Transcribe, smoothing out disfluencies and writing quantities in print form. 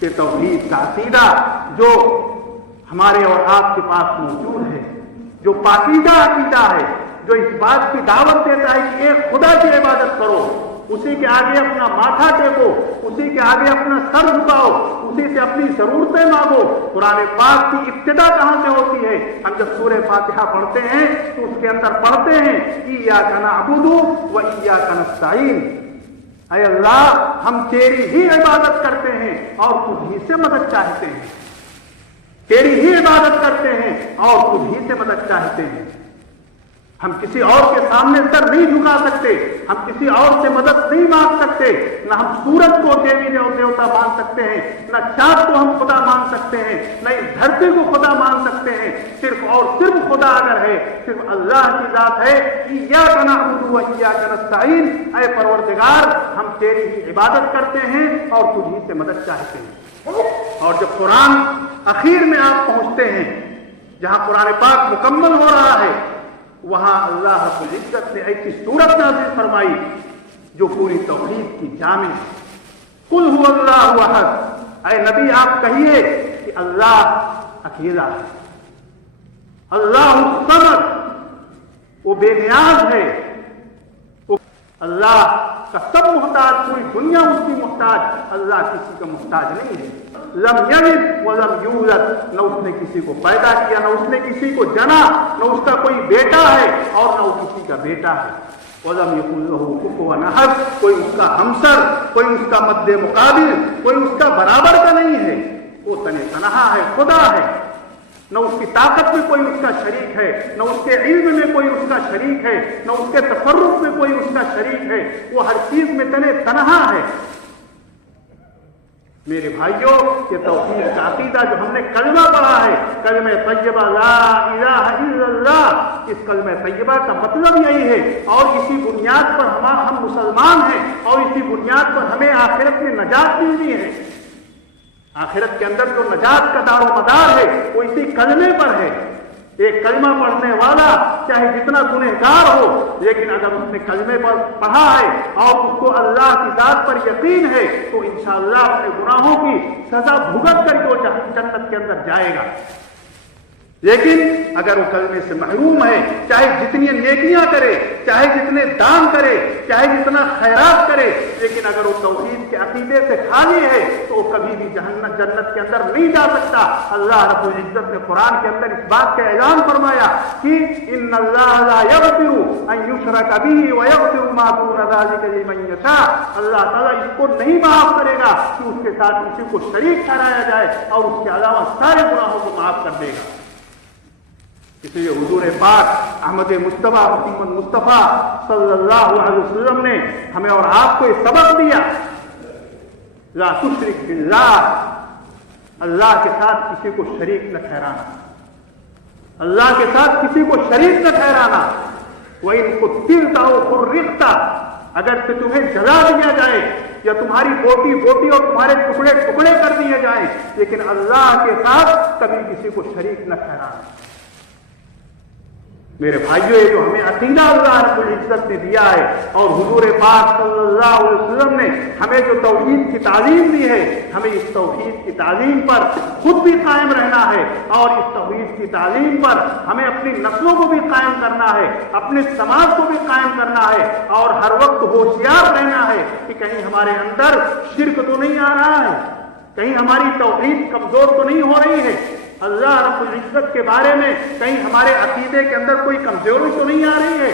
کہ توحید کا عقیدہ جو ہمارے اور آپ کے پاس موجود ہے، جو پاکیزہ عقیدہ ہے، جو اس بات کی دعوت دیتا ہے کہ ایک خدا کی عبادت کرو، اسی کے آگے اپنا ماتھا ٹیکو، اسی کے آگے اپنا سر جھکاؤ، اسی سے اپنی ضرورتیں مانگو۔ قرآن پاک کی ابتدا کہاں سے ہوتی ہے؟ ہم جب سورہ فاتحہ پڑھتے ہیں تو اس کے اندر پڑھتے ہیں ایاک نعبد و ایاک نستعین، اے اللہ ہم تیری ہی عبادت کرتے ہیں اور تجھ ہی سے مدد چاہتے ہیں، تیری ہی عبادت کرتے ہیں اور تجھ ہی سے مدد چاہتے ہیں۔ ہم کسی اور کے سامنے سر نہیں جھکا سکتے، ہم کسی اور سے مدد نہیں مانگ سکتے، نہ ہم سورج کو دیوی اور دیوتا مان سکتے ہیں، نہ چاند کو ہم خدا مان سکتے ہیں، نہ اس دھرتی کو خدا مان سکتے ہیں۔ صرف اور صرف خدا اگر ہے، صرف اللہ کی ذات ہے۔ ایاک نعبد و ایاک نستعین، اے پروردگار ہم تیری ہی عبادت کرتے ہیں اور تجھ ہی سے مدد چاہتے ہیں۔ اور جب قرآن اخیر میں آپ پہنچتے ہیں جہاں قرآن پاک مکمل ہو رہا ہے، وہاں اللہ رب العزت نے ایسی صورت نازل فرمائی جو پوری توحید کی جامع ہے۔ قل هو اللہ احد، اے نبی آپ کہیے کہ اللہ اکیلا ہے، اللہ الصمد، وہ بے نیاز ہے، اللہ کا سب محتاج، پوری دنیا اس کی محتاج، اللہ کسی کا محتاج نہیں ہے۔ لم یلد ولم یولد، نہ اس نے کسی کو پیدا کیا، نہ اس نے کسی کو جنا، نہ اس کا کوئی بیٹا ہے اور نہ وہ کسی کا بیٹا ہے۔ ولم یکن لہ کفوا احد، کوئی اس کا ہمسر، کوئی اس کا مد مقابل، کوئی اس کا برابر کا نہیں ہے۔ وہ تنہا ہے، خدا ہے، نہ اس کی طاقت میں کوئی اس کا شریک ہے، نہ اس کے علم میں کوئی اس کا شریک ہے، نہ اس کے تصرف میں کوئی اس کا شریک ہے، وہ ہر چیز میں تنہا ہے۔ میرے بھائیوں، یہ توحید کا عقیدہ جو ہم نے کلمہ پڑھا ہے، کلمہ طیبہ لا الہ الا اللہ، اس کلمہ طیبہ کا مطلب یہی ہے، اور اسی بنیاد پر ہم مسلمان ہیں، اور اسی بنیاد پر ہمیں آخرت میں نجات ملنی ہے۔ آخرت کے اندر جو نجات کا دار و مدار ہے وہ اسی کلمے پر ہے۔ ایک کلمہ پڑھنے والا چاہے جتنا گنہگار ہو، لیکن اگر اس نے کلمے پر پڑھا ہے اور اس کو اللہ کی ذات پر یقین ہے تو انشاءاللہ اپنے گناہوں کی سزا بھگت کر کے وہ جنت کے اندر جائے گا۔ لیکن اگر وہ کلمے سے محروم ہے، چاہے جتنی نیکیاں کرے، چاہے جتنے دان کرے، چاہے جتنا خیرات کرے، لیکن اگر وہ توحید کے عقیدے سے خالی ہے تو وہ کبھی بھی جنت کے اندر نہیں جا سکتا۔ اللہ رب العزت نے قرآن کے اندر اس بات کا اعلان فرمایا کہ ان اللہ لا یغفر ان یشرک بہ ویغفر ما دون ذلک لمن یشاء، اللہ تعالیٰ اس کو نہیں معاف کرے گا کہ اس کے ساتھ کسی کو شریک ٹھہرایا جائے، اور اس کے علاوہ سارے گناہوں کو معاف کر دے گا۔ اس لیے حضور پاک احمد مصطفیٰ محمد مصطفیٰ صلی اللہ علیہ وسلم نے ہمیں اور آپ کو یہ سبق دیا، لا تشرک باللہ، اللہ کے ساتھ کسی کو شریک نہ ٹھہرانا، اللہ کے ساتھ کسی کو شریک نہ ٹھہرانا۔ وَإِن قُتِلْتَ أَوْ حُرِّقْتَ، اگر سے تمہیں جلا دیا جائے یا تمہاری بوٹی بوٹی اور تمہارے ٹکڑے ٹکڑے کر دیے جائیں، لیکن اللہ کے ساتھ کبھی کسی کو شریک نہ ٹھہرانا۔ میرے بھائیوں، یہ جو ہمیں عقیدہ اللہ رب العزت نے دیا ہے، اور حضور پاک صلی اللہ علیہ وسلم نے ہمیں جو توحید کی تعلیم دی ہے، ہمیں اس توحید کی تعلیم پر خود بھی قائم رہنا ہے، اور اس توحید کی تعلیم پر ہمیں اپنی نسلوں کو بھی قائم کرنا ہے، اپنے سماج کو بھی قائم کرنا ہے، اور ہر وقت ہوشیار رہنا ہے کہ کہیں ہمارے اندر شرک تو نہیں آ رہا ہے، کہیں ہماری توحید کمزور تو نہیں ہو رہی ہے، اللہ رب العزت کے بارے میں کہیں ہمارے عقیدے کے اندر کوئی کمزوری تو نہیں آ رہی ہے۔